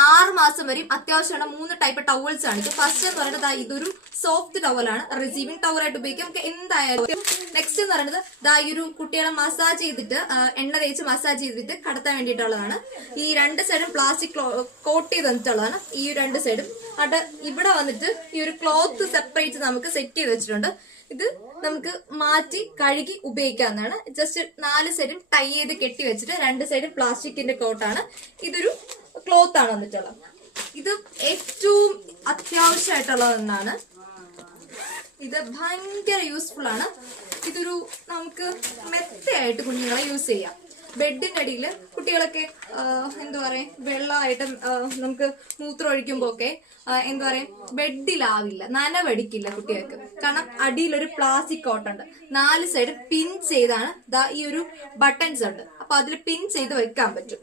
6 മാസം വരെയും അത്യാവശ്യമാണ് 3 ടൈപ്പ് ടവൽസ് ആണ് ഇത്. ഫസ്റ്റ് എന്ന് പറയുന്നത് ഇതൊരു സോഫ്റ്റ് ടവലാണ്, റിസീവിംഗ് ടവൽ ആയിട്ട് ഉപയോഗിക്കാം നമുക്ക് എന്തായാലും. നെക്സ്റ്റ് എന്ന് പറയുന്നത് ഈ ഒരു കുട്ടികളെ മസാജ് ചെയ്തിട്ട് എണ്ണ തേച്ച് മസാജ് ചെയ്തിട്ട് കടത്താൻ വേണ്ടിയിട്ടുള്ളതാണ്. ഈ 2 സൈഡും പ്ലാസ്റ്റിക് കോട്ട് ചെയ്ത് തന്നിട്ടുള്ളതാണ് ഈ 2 സൈഡും. അവിടെ ഇവിടെ വന്നിട്ട് ഈ ഒരു ക്ലോത്ത് സെപ്പറേറ്റ് നമുക്ക് സെറ്റ് ചെയ്ത് വെച്ചിട്ടുണ്ട്. ഇത് നമുക്ക് മാറ്റി കഴുകി ഉപയോഗിക്കാവുന്നതാണ്. ജസ്റ്റ് 4 സൈഡും ടൈ ചെയ്ത് കെട്ടി വെച്ചിട്ട് 2 സൈഡും പ്ലാസ്റ്റിക്കിന്റെ കോട്ടാണ്. ഇതൊരു ക്ലോത്ത് ആണ് വന്നിട്ടുള്ളത്. ഇത് ഏറ്റവും അത്യാവശ്യമായിട്ടുള്ള ഒന്നാണ്. ഇത് ഭയങ്കര യൂസ്ഫുൾ ആണ്. ഇതൊരു നമുക്ക് മെത്തയായിട്ട് കുഞ്ഞുങ്ങളെ യൂസ് ചെയ്യാം. ബെഡിന്റെ അടിയിൽ കുട്ടികളൊക്കെ എന്താ പറയാ വെള്ളമായിട്ട് നമുക്ക് മൂത്രം ഒഴിക്കുമ്പോ ഒക്കെ എന്താ പറയാ ബെഡിലാവില്ല, നനവടിക്കില്ല കുട്ടികൾക്ക്. കാരണം അടിയിലൊരു പ്ലാസ്റ്റിക് കോട്ടുണ്ട്. 4 സൈഡ് പിൻ ചെയ്താണ് ഈ ഒരു ബട്ടൺസ് ഉണ്ട്. അപ്പൊ അതിൽ പിൻ ചെയ്ത് വെക്കാൻ പറ്റും.